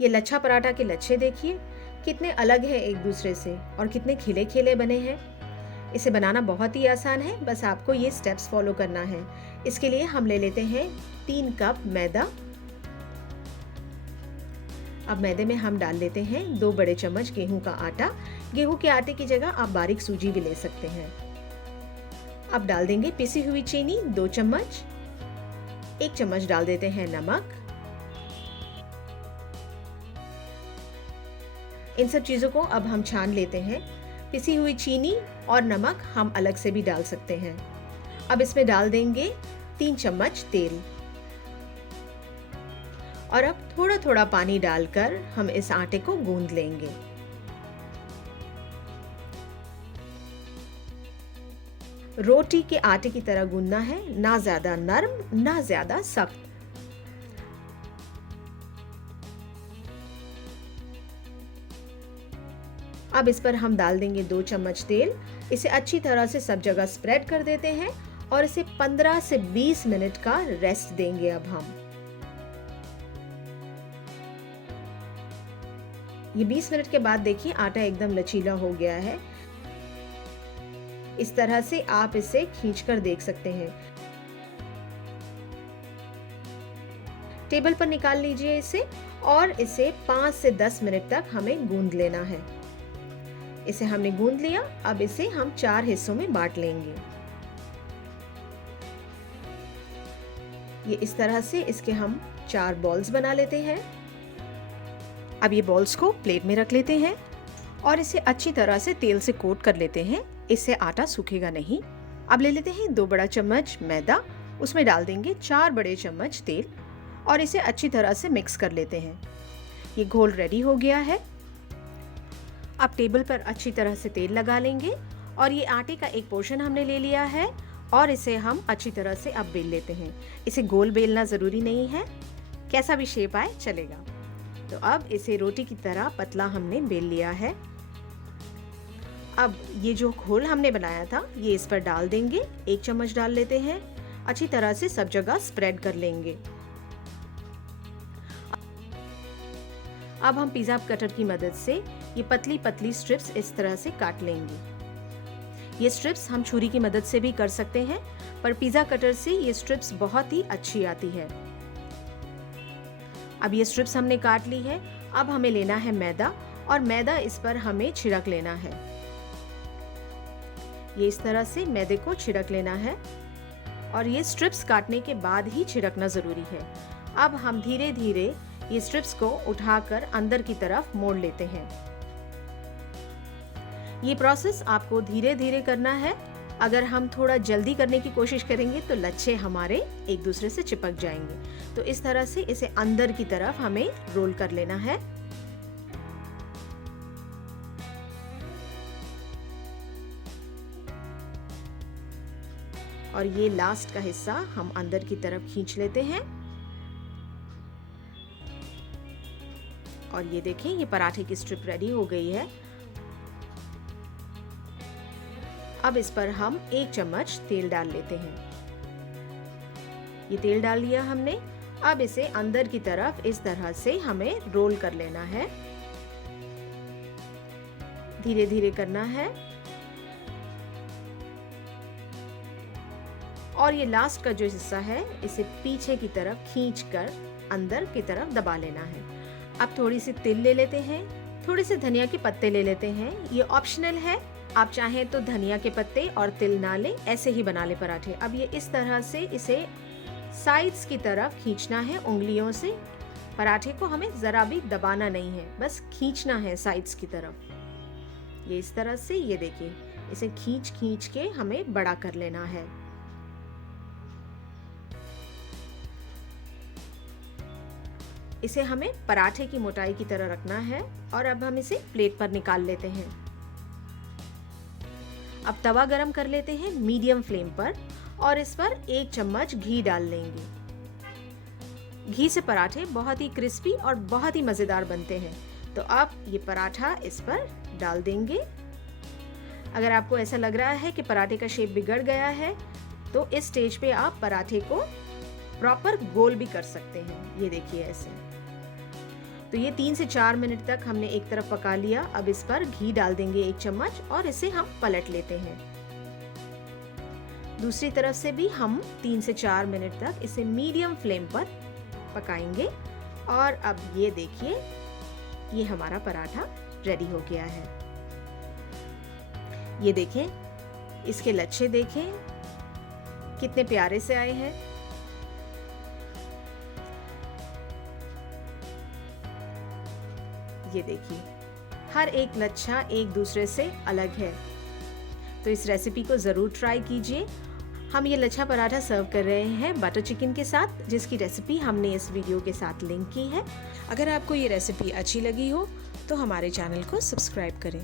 ये लच्छा पराठा के लच्छे देखिए कितने अलग हैं एक दूसरे से और कितने खिले खिले बने हैं। इसे बनाना बहुत ही आसान है, बस आपको ये स्टेप्स फॉलो करना है। इसके लिए हम ले लेते हैं 3 कप मैदा। अब मैदे में हम डाल लेते हैं 2 बड़े चम्मच गेहूं का आटा। गेहूं के आटे की जगह आप बारीक सूजी भी ले सकते हैं। अब डाल देंगे पिसी हुई चीनी 2 चम्मच। 1 चम्मच डाल देते हैं नमक। इन सब चीज़ों को अब हम छान लेते हैं। पिसी हुई चीनी और नमक हम अलग से भी डाल सकते हैं। अब इसमें डाल देंगे 3 चम्मच तेल और अब थोड़ा थोड़ा पानी डालकर हम इस आटे को गूंद लेंगे। रोटी के आटे की तरह गूंदना है, ना ज्यादा नरम ना ज्यादा सख्त। अब इस पर हम डाल देंगे 2 चम्मच तेल। इसे अच्छी तरह से सब जगह स्प्रेड कर देते हैं और इसे 15 से 20 मिनट का रेस्ट देंगे। अब हम ये 20 मिनट के बाद देखिए आटा एकदम लचीला हो गया है। इस तरह से आप इसे खींचकर देख सकते हैं। टेबल पर निकाल लीजिए इसे और इसे 5 से 10 मिनट तक हमें गूंद लेना है। इसे हमने गूंद लिया। अब इसे हम 4 हिस्सों में बांट लेंगे। ये इस तरह से इसके हम 4 बॉल्स बना लेते हैं। अब ये बॉल्स को प्लेट में रख लेते हैं और इसे अच्छी तरह से तेल से कोट कर लेते हैं। इससे आटा सूखेगा नहीं। अब ले लेते हैं 2 बड़ा चम्मच मैदा। उसमें डाल देंगे 4 बड़े चम्मच तेल और इसे अच्छी तरह से मिक्स कर लेते हैं। ये घोल रेडी हो गया है। अब टेबल पर अच्छी तरह से तेल लगा लेंगे और ये आटे का एक पोर्शन हमने ले लिया है और इसे हम अच्छी तरह से अब बेल लेते हैं। इसे गोल बेलना ज़रूरी नहीं है, कैसा भी शेप आए चलेगा। तो अब इसे रोटी की तरह पतला हमने बेल लिया है। अब ये जो घोल हमने बनाया था ये इस पर डाल देंगे। 1 चम्मच डाल लेते हैं। अच्छी तरह से सब जगह स्प्रेड कर लेंगे। अब हम पिज़्ज़ा कटर की मदद से ये पतली पतली स्ट्रिप्स इस तरह से काट लेंगे। ये स्ट्रिप्स हम छुरी की मदद से भी कर सकते हैं, पर पिज़्ज़ा कटर से ये स्ट्रिप्स बहुत ही अच्छी आती है। अब ये स्ट्रिप्स हमने काट ली है। अब हमें लेना है मैदा और मैदा इस पर हमें छिड़क लेना है। ये इस तरह से मैदे को छिड़क लेना है और ये स्ट्रिप्स काटने के बाद ही छिड़कना ज़रूरी है। अब हम धीरे धीरे ये स्ट्रिप्स को उठाकर अंदर की तरफ मोड़ लेते हैं। ये प्रोसेस आपको धीरे धीरे करना है। अगर हम थोड़ा जल्दी करने की कोशिश करेंगे तो लच्छे हमारे एक दूसरे से चिपक जाएंगे। तो इस तरह से इसे अंदर की तरफ हमें रोल कर लेना है। और ये लास्ट का हिस्सा हम अंदर की तरफ खींच लेते हैं। और ये देखें, ये पराठे की स्ट्रिप रेडी हो गई है। अब इस पर हम 1 चम्मच तेल डाल लेते हैं। ये तेल डाल लिया हमने। अब इसे अंदर की तरफ इस तरह से हमें रोल कर लेना है। धीरे धीरे करना है। और ये लास्ट का जो हिस्सा है इसे पीछे की तरफ खींचकर अंदर की तरफ दबा लेना है। अब थोड़ी सी तिल ले लेते हैं, थोड़े से धनिया के पत्ते ले लेते हैं। ये ऑप्शनल है, आप चाहें तो धनिया के पत्ते और तिल ना लें, ऐसे ही बना ले पराठे। अब ये इस तरह से इसे साइड्स की तरफ खींचना है उंगलियों से। पराठे को हमें ज़रा भी दबाना नहीं है, बस खींचना है साइड्स की तरफ। ये इस तरह से, ये देखिए, इसे खींच खींच के हमें बड़ा कर लेना है। इसे हमें पराठे की मोटाई की तरह रखना है। और अब हम इसे प्लेट पर निकाल लेते हैं। अब तवा गरम कर लेते हैं मीडियम फ्लेम पर और इस पर 1 चम्मच घी डाल लेंगे। घी से पराठे बहुत ही क्रिस्पी और बहुत ही मज़ेदार बनते हैं। तो अब ये पराठा इस पर डाल देंगे। अगर आपको ऐसा लग रहा है कि पराठे का शेप बिगड़ गया है तो इस स्टेज पे आप पराठे को प्रॉपर गोल भी कर सकते हैं। ये देखिए ऐसे। तो ये 3 से 4 मिनट तक हमने एक तरफ पका लिया। अब इस पर घी डाल देंगे 1 चम्मच और इसे हम पलट लेते हैं। दूसरी तरफ से भी हम 3 से 4 मिनट तक इसे मीडियम फ्लेम पर पकाएंगे। और अब ये देखिए, ये हमारा पराठा रेडी हो गया है। ये देखें, इसके लच्छे देखें कितने प्यारे से आए हैं। ये देखिए, हर एक लच्छा एक दूसरे से अलग है। तो इस रेसिपी को ज़रूर ट्राई कीजिए। हम ये लच्छा पराठा सर्व कर रहे हैं बटर चिकन के साथ, जिसकी रेसिपी हमने इस वीडियो के साथ लिंक की है। अगर आपको ये रेसिपी अच्छी लगी हो तो हमारे चैनल को सब्सक्राइब करें।